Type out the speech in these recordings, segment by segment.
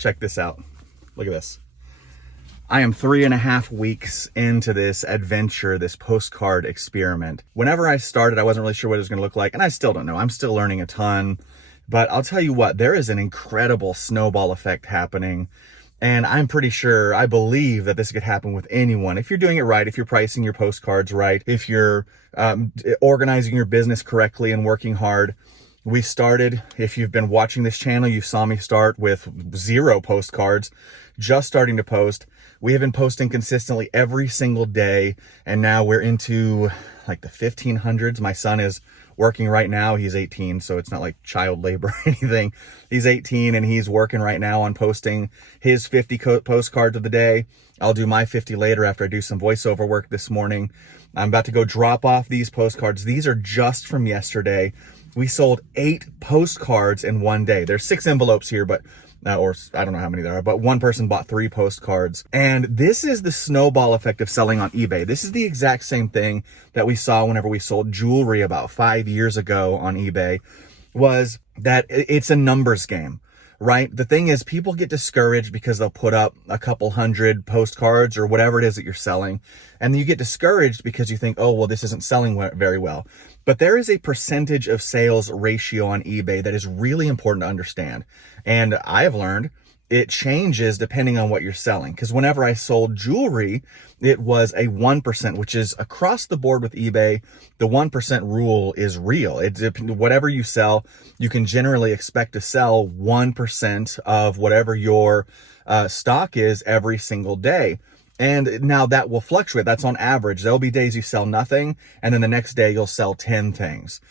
check this out. Look at this. I am 3.5 weeks into this adventure, this postcard experiment. Whenever I started, I wasn't really sure what it was gonna look like, and I still don't know. I'm still learning a ton, but I'll tell you what, there is an incredible snowball effect happening. And I'm pretty sure, I believe that this could happen with anyone. If you're doing it right, if you're pricing your postcards right, if you're organizing your business correctly and working hard. We started, if you've been watching this channel, you saw me start with 0 postcards, just starting to post. We have been posting consistently every single day, and now we're into like the 1500s. My son is working right now. He's 18, so it's not like child labor or anything. He's 18 and he's working right now on posting his 50 postcards of the day. I'll do my 50 later after I do some voiceover work this morning. I'm about to go drop off these postcards. These are just from yesterday. We sold 8 postcards in one day. There's 6 envelopes here, but or I don't know how many there are, but one person bought 3 postcards. And this is the snowball effect of selling on eBay. This is the exact same thing that we saw whenever we sold jewelry about 5 years ago on eBay, was that it's a numbers game, right? The thing is, people get discouraged because they'll put up a couple hundred postcards or whatever it is that you're selling. And then you get discouraged because you think, oh, well, this isn't selling very well. But there is a percentage of sales ratio on eBay that is really important to understand. And I have learned it changes depending on what you're selling. Because whenever I sold jewelry, it was a 1%, which is across the board with eBay. The 1% rule is real. Whatever you sell, you can generally expect to sell 1% of whatever your stock is every single day. And now that will fluctuate. That's on average. There'll be days you sell nothing, and then the next day you'll sell 10 things.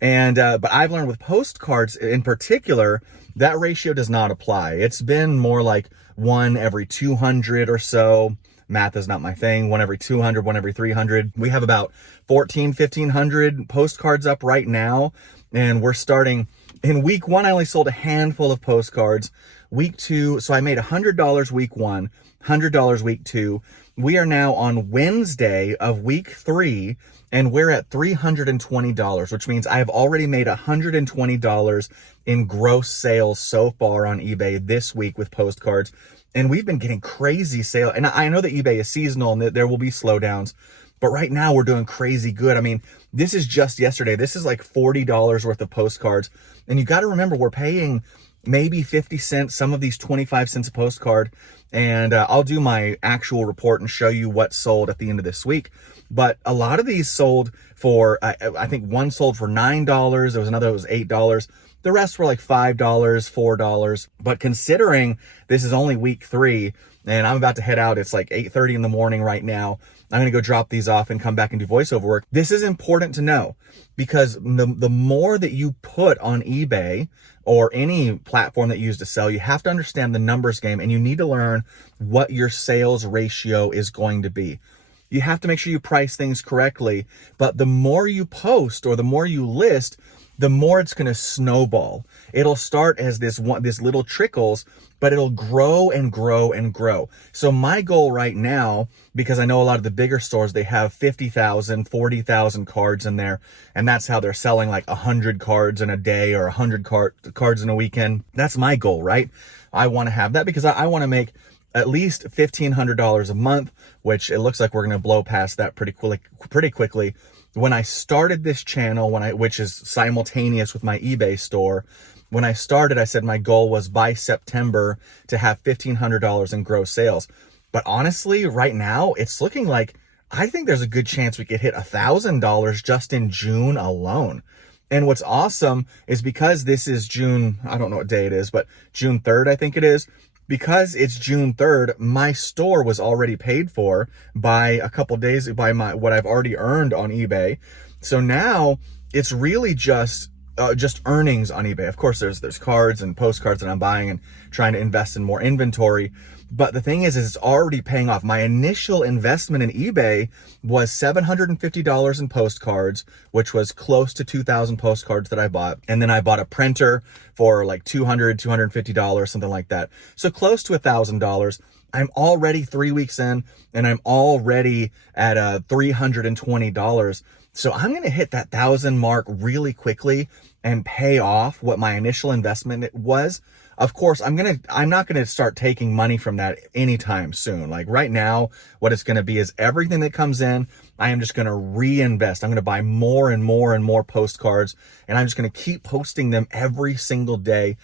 And but I've learned with postcards in particular, that ratio does not apply. It's been more like 1 every 200 or so. Math is not my thing. 1 every 200, 1 every 300. We have about 1,500 postcards up right now. And we're starting in week 1. I only sold a handful of postcards. Week 2, so I made $100 week 1, $100 week 2. We are now on Wednesday of week 3, and we're at $320, which means I have already made $120 in gross sales so far on eBay this week with postcards. And we've been getting crazy sales. And I know that eBay is seasonal and that there will be slowdowns, but right now we're doing crazy good. I mean, this is just yesterday. This is like $40 worth of postcards. And you got to remember, we're paying maybe 50 cents, some of these 25 cents a postcard. And I'll do my actual report and show you what sold at the end of this week. But a lot of these sold for, I think one sold for $9. There was another that was $8. The rest were like $5, $4. But considering this is only week 3 and I'm about to head out, it's like 8:30 in the morning right now. I'm going to go drop these off and come back and do voiceover work. This is important to know, because the more that you put on eBay or any platform that you use to sell, you have to understand the numbers game, and you need to learn what your sales ratio is going to be. You have to make sure you price things correctly, but the more you post or the more you list, the more it's going to snowball. It'll start as this little trickles, but it'll grow and grow and grow. So my goal right now, because I know a lot of the bigger stores, they have 50,000, 40,000 cards in there, and that's how they're selling like 100 cards in a day or 100 cards in a weekend. That's my goal, right? I want to have that because I want to make at least $1,500 a month, which it looks like we're going to blow past that pretty quickly. When I started this channel, which is simultaneous with my eBay store, when I started, I said my goal was by September to have $1,500 in gross sales. But honestly, right now, it's looking like I think there's a good chance we could hit $1,000 just in June alone. And what's awesome is because this is June, I don't know what day it is, but June 3rd, I think it is. Because it's June 3rd, my store was already paid for by a couple days by what I've already earned on eBay. So now it's really just earnings on eBay. Of course, there's cards and postcards that I'm buying and trying to invest in more inventory. But the thing is it's already paying off. My initial investment in eBay was $750 in postcards, which was close to 2,000 postcards that I bought. And then I bought a printer for like $200, $250, something like that. So close to $1,000. I'm already 3 weeks in, and I'm already at $320. So I'm going to hit that 1,000 mark really quickly and pay off what my initial investment was. Of course, I'm not gonna start taking money from that anytime soon. Like right now, what it's gonna be is everything that comes in, I am just gonna reinvest. I'm gonna buy more and more and more postcards, and I'm just gonna keep posting them every single day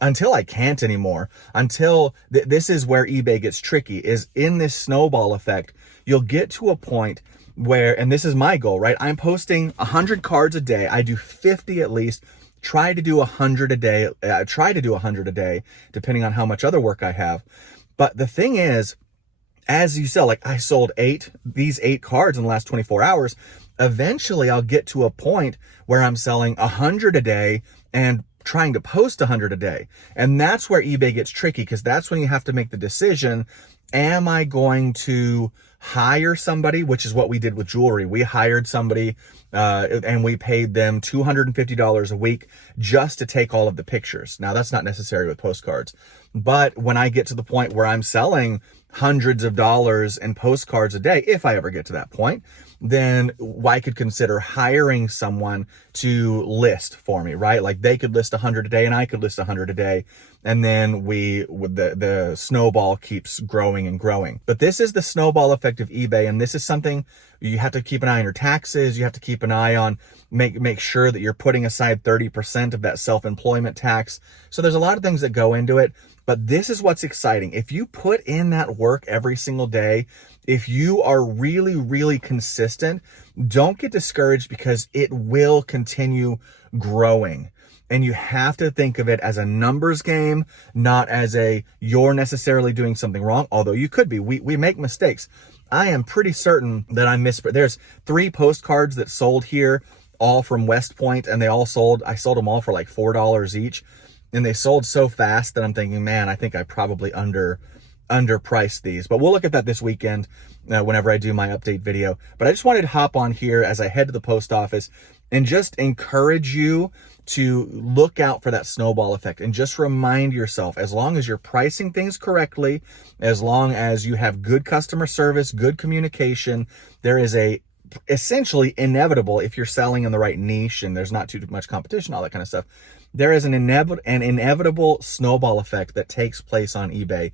until I can't anymore. Until this is where eBay gets tricky, is in this snowball effect. You'll get to a point where, and this is my goal, right? I'm posting 100 cards a day. I do 50 at least. Try to do 100 a day. Try to do 100 a day, depending on how much other work I have. But the thing is, as you sell, like I sold these eight cards in the last 24 hours. Eventually I'll get to a point where I'm selling 100 a day and trying to post 100 a day. And that's where eBay gets tricky, because that's when you have to make the decision. Am I going to hire somebody, which is what we did with jewelry? We hired somebody and we paid them $250 a week just to take all of the pictures. Now, that's not necessary with postcards. But when I get to the point where I'm selling hundreds of dollars in postcards a day, if I ever get to that point, then I could consider hiring someone to list for me, right? Like they could list 100 a day and I could list 100 a day. And then the snowball keeps growing and growing. But this is the snowball effect of eBay. And this is something you have to keep an eye on your taxes. You have to keep an eye on, make sure that you're putting aside 30% of that self-employment tax. So there's a lot of things that go into it. But this is what's exciting. If you put in that work every single day, if you are really, really consistent, don't get discouraged, because it will continue growing. And you have to think of it as a numbers game, not as you're necessarily doing something wrong, although you could be. We make mistakes. I am pretty certain that there's 3 postcards that sold here, all from West Point, and I sold them all for like $4 each. And they sold so fast that I'm thinking, man, I think I probably underpriced these. But we'll look at that this weekend whenever I do my update video. But I just wanted to hop on here as I head to the post office and just encourage you to look out for that snowball effect, and just remind yourself, as long as you're pricing things correctly, as long as you have good customer service, good communication, there is essentially inevitable, if you're selling in the right niche and there's not too much competition, all that kind of stuff, there is an inevitable snowball effect that takes place on eBay.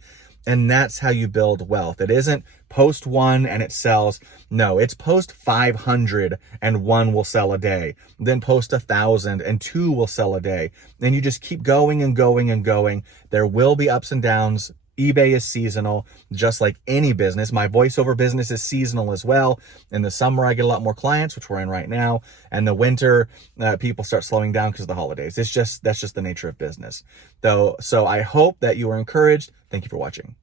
And that's how you build wealth. It isn't post 1 and it sells. No, it's post 500 and 1 will sell a day. Then post 1,000 and 2 will sell a day. And you just keep going and going and going. There will be ups and downs. eBay is seasonal, just like any business. My voiceover business is seasonal as well. In the summer, I get a lot more clients, which we're in right now. And the winter, people start slowing down because of the holidays. That's just the nature of business. So I hope that you are encouraged. Thank you for watching.